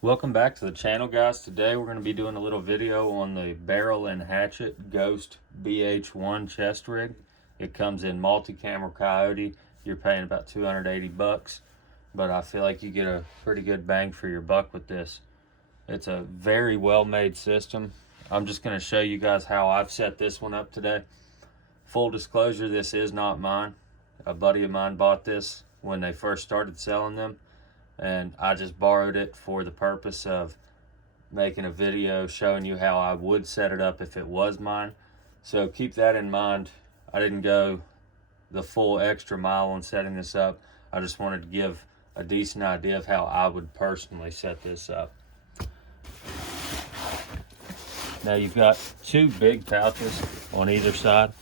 Welcome back to the channel, guys. Today we're going to be doing a little video on the Barrel and Hatchet Ghost BH1 chest rig. It comes in multi-camera Coyote. You're paying about 280 bucks, but I feel like you get a pretty good bang for your buck with this. It's a very well-made system. I'm just going to show you guys how I've set this one up today. Full disclosure, this is not mine. A buddy of mine bought this when they first started selling them, and I just borrowed it for the purpose of making a video showing you how I would set it up if it was mine. So keep that in mind. I didn't go the full extra mile on setting this up. I just wanted to give a decent idea of how I would personally set this up. Now you've got two big pouches on either side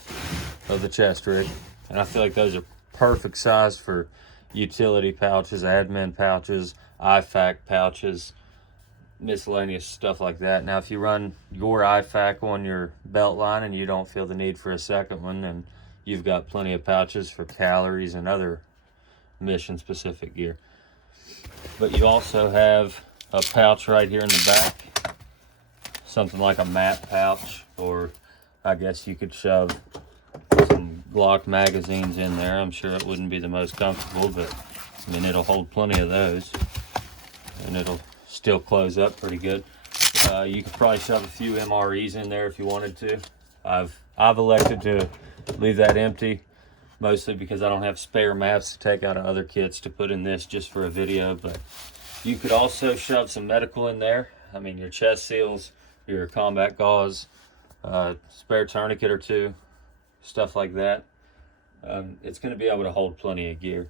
of the chest rig, and I feel like those are perfect size for utility pouches, admin pouches, IFAC pouches, miscellaneous stuff like that. Now if you run your IFAC on your belt line and you don't feel the need for a second one, then you've got plenty of pouches for calories and other mission specific gear. But you also have a pouch right here in the back, something like a map pouch, or I guess you could shove some Glock magazines in there. I'm sure it wouldn't be the most comfortable, but I mean, it'll hold plenty of those, and it'll still close up pretty good. You could probably shove a few MREs in there if you wanted to. I've elected to leave that empty, mostly because I don't have spare maps to take out of other kits to put in this just for a video. But you could also shove some medical in there. I mean, your chest seals, your combat gauze, spare tourniquet or two, stuff like that. It's going to be able to hold plenty of gear,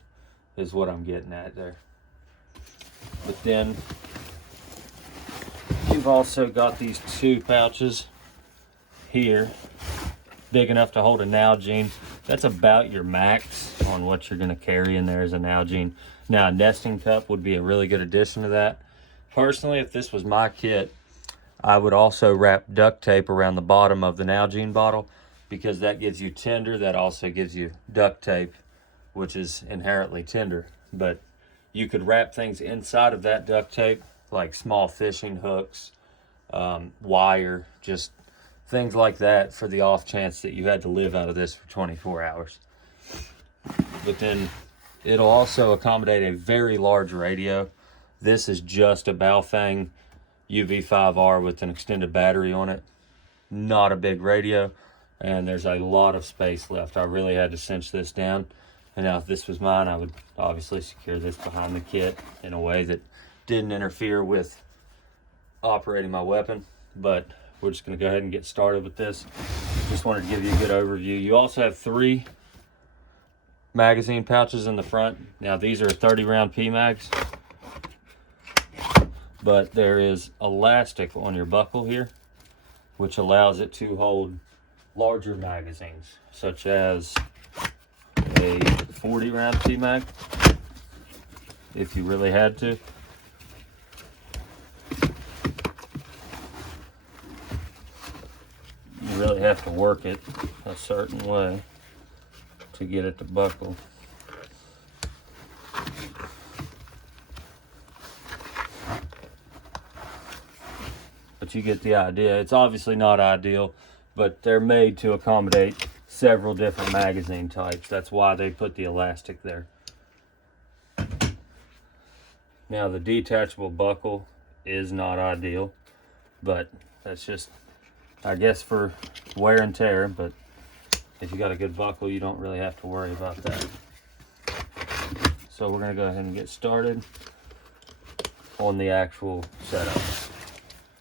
is what I'm getting at there. But then you've also got these two pouches here, big enough to hold a Nalgene. That's about your max on what you're going to carry in there as a Nalgene. Now a nesting cup would be a really good addition to that. Personally, if this was my kit, I would also wrap duct tape around the bottom of the Nalgene bottle, because that gives you tender. That also gives you duct tape, which is inherently tender. But you could wrap things inside of that duct tape, like small fishing hooks, wire, just things like that, for the off chance that you had to live out of this for 24 hours. But then it'll also accommodate a very large radio. This is just a Baofeng UV5R with an extended battery on it. Not a big radio, and there's a lot of space left. I really had to cinch this down. And now if this was mine, I would obviously secure this behind the kit in a way that didn't interfere with operating my weapon. But we're just going to go ahead and get started with this. Just wanted to give you a good overview. You also have 3 magazine pouches in the front. Now these are 30 round PMags, but there is elastic on your buckle here, which allows it to hold larger magazines, such as a 40 round PMag, if you really had to. You really have to work it a certain way to get it to buckle. But you get the idea. It's obviously not ideal, but they're made to accommodate several different magazine types. That's why they put the elastic there. Now the detachable buckle is not ideal, but that's just, I guess, for wear and tear. But if you got a good buckle, you don't really have to worry about that. So we're gonna go ahead and get started on the actual setup.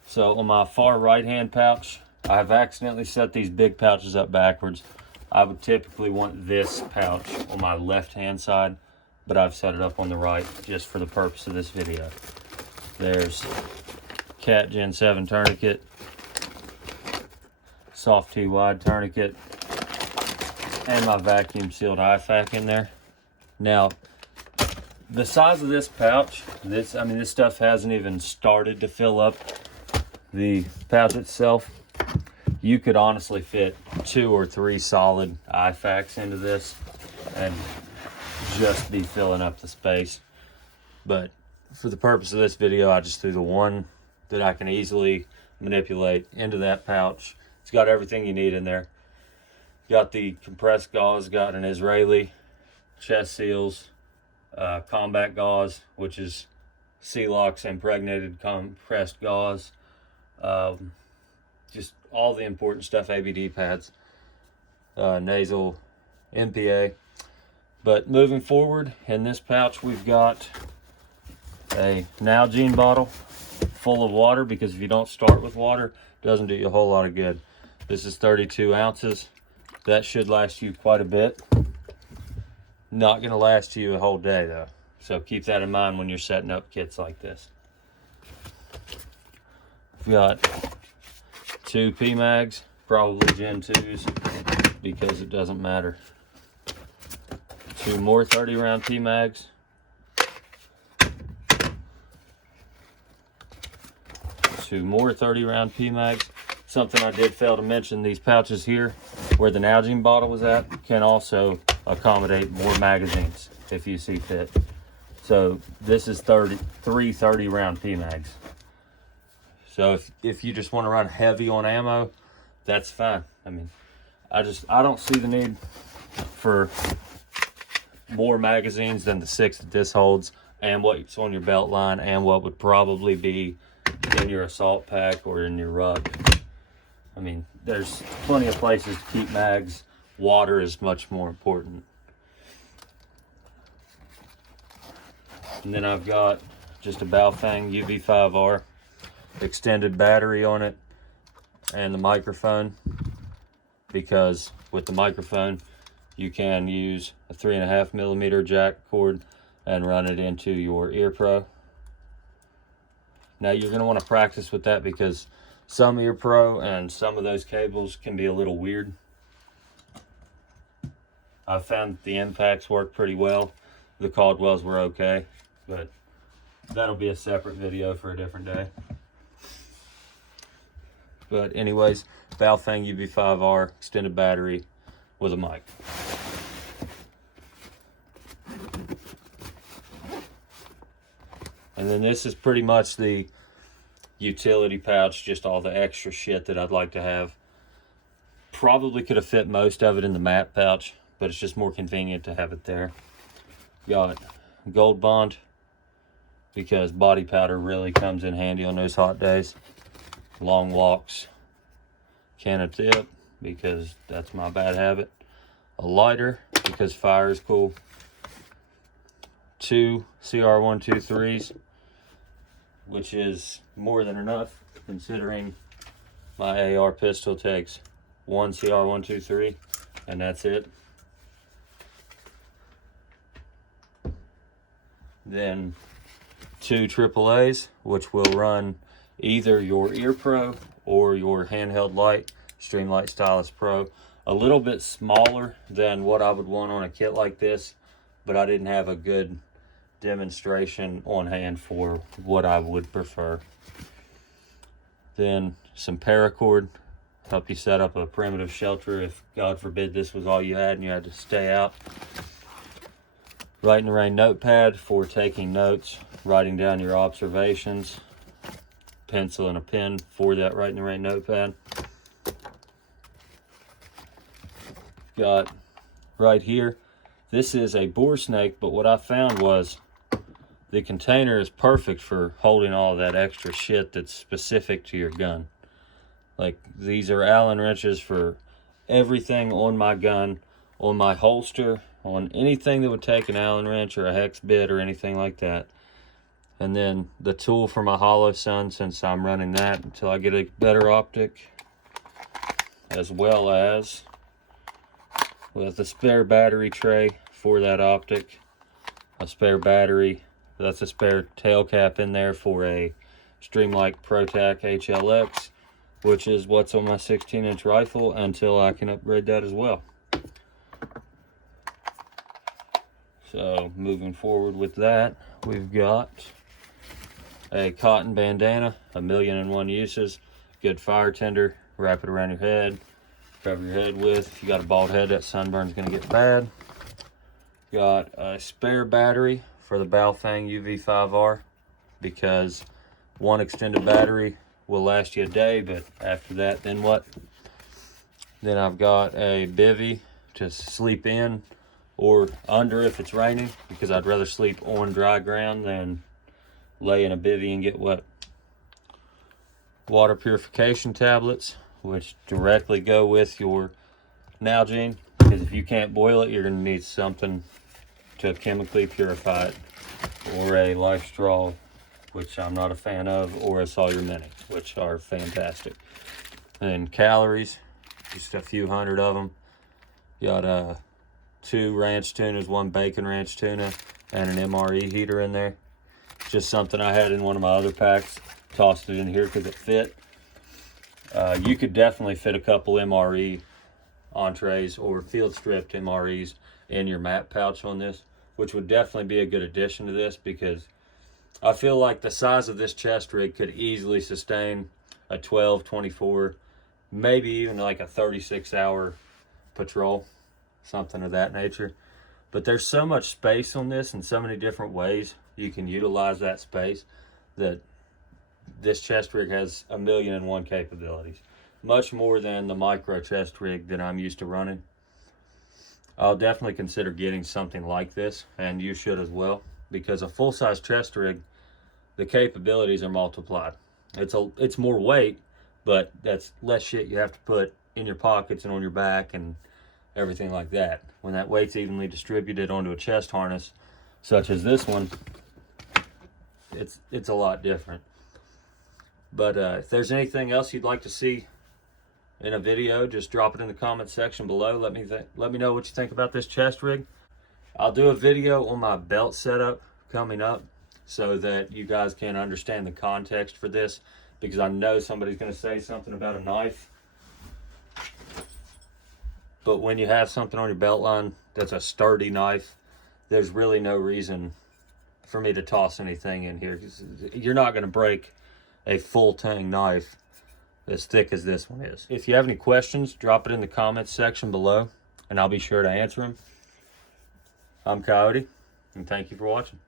So on my far right hand pouch, I've accidentally set these big pouches up backwards. I would typically want this pouch on my left hand side, but I've set it up on the right just for the purpose of this video. There's Cat Gen 7 tourniquet, soft T wide tourniquet, and my vacuum sealed IFAC in there. Now, the size of this pouch, this stuff hasn't even started to fill up the pouch itself. You could honestly fit 2 or 3 solid IFACs into this and just be filling up the space. But for the purpose of this video, I just threw the one that I can easily manipulate into that pouch. It's got everything you need in there. Got the compressed gauze, got an Israeli chest seals, combat gauze, which is Celox impregnated compressed gauze, just all the important stuff, ABD pads, nasal MPA. But moving forward, in this pouch we've got a Nalgene bottle full of water, because if you don't start with water, it doesn't do you a whole lot of good. This is 32 ounces. That should last you quite a bit. Not gonna last you a whole day though. So keep that in mind when you're setting up kits like this. We've got 2 PMags, probably Gen 2s, because it doesn't matter. 2 more 30 round PMags. 2 more 30 round PMags. Something I did fail to mention, these pouches here, where the Nalgene bottle was at, can also accommodate more magazines if you see fit. So this is 3 30 round PMags. So if you just want to run heavy on ammo, that's fine. I mean, I don't see the need for more magazines than the 6 that this holds, and what's on your belt line, and what would probably be in your assault pack or in your ruck. I mean, there's plenty of places to keep mags. Water is much more important. And then I've got just a Baofeng UV5R extended battery on it, and the microphone, because with the microphone you can use a 3.5mm jack cord and run it into your ear pro. Now you're going to want to practice with that, because some ear pro and some of those cables can be a little weird. I found the impacts work pretty well. The Caldwells were okay, but that'll be a separate video for a different day. But anyways, Baofeng UV5R extended battery with a mic. And then this is pretty much the utility pouch, just all the extra shit that I'd like to have. Probably could have fit most of it in the mat pouch, but it's just more convenient to have it there. Got Gold Bond, because body powder really comes in handy on those hot days. Long walks. Can of tip, because that's my bad habit. A lighter, because fire is cool. 2 CR123s, which is more than enough, considering my AR pistol takes 1 CR123, and that's it. Then 2 AAAs, which will run either your ear pro or your handheld light, Streamlight Stylus Pro. A little bit smaller than what I would want on a kit like this, but I didn't have a good demonstration on hand for what I would prefer. Then some paracord, help you set up a primitive shelter if God forbid this was all you had and you had to stay out. Write in the Rain notepad for taking notes, writing down your observations. Pencil and a pen for that Write in the Rain notepad. Got right here, this is a boar snake, but what I found was the container is perfect for holding all that extra shit that's specific to your gun. Like, these are Allen wrenches for everything on my gun, on my holster, on anything that would take an Allen wrench or a hex bit or anything like that. And then the tool for my hollow sun, since I'm running that until I get a better optic, as well as with a spare battery tray for that optic, a spare battery, that's a spare tail cap in there for a Streamlight ProTac HLX, which is what's on my 16-inch rifle until I can upgrade that as well. So moving forward with that, we've got a cotton bandana, 1,000,001 uses, good fire tender, wrap it around your head, cover your head with. If you got a bald head, that sunburn's gonna get bad. Got a spare battery for the Baofeng UV5R, because one extended battery will last you a day, but after that, then what? Then I've got a bivvy to sleep in or under if it's raining, because I'd rather sleep on dry ground than lay in a bivvy and get wet. Water purification tablets, which directly go with your Nalgene, because if you can't boil it, you're going to need something to chemically purify it, or a Life Straw, which I'm not a fan of, or a Sawyer Mini, which are fantastic. And calories, just a few hundred of them. Got 2 ranch tunas, 1 bacon ranch tuna, and an MRE heater in there. Just something I had in one of my other packs. Tossed it in here because it fit. You could definitely fit a couple MRE entrees or field stripped MREs in your mat pouch on this, which would definitely be a good addition to this, because I feel like the size of this chest rig could easily sustain a 12, 24, maybe even like a 36-hour patrol, something of that nature. But there's so much space on this and so many different ways you can utilize that space that this chest rig has 1,000,001 capabilities. Much more than the micro chest rig that I'm used to running. I'll definitely consider getting something like this, and you should as well, because a full-size chest rig, the capabilities are multiplied. It's more weight, but that's less shit you have to put in your pockets and on your back and everything like that. When that weight's evenly distributed onto a chest harness, such as this one, it's a lot different. But if there's anything else you'd like to see in a video, just drop it in the comment section below. Let me know what you think about this chest rig. I'll do a video on my belt setup coming up so that you guys can understand the context for this, because I know somebody's going to say something about a knife. But when you have something on your belt line that's a sturdy knife, there's really no reason for me to toss anything in here, because you're not going to break a full tang knife as thick as this one is. If you have any questions, drop it in the comments section below, and I'll be sure to answer them. I'm Coyote, and thank you for watching.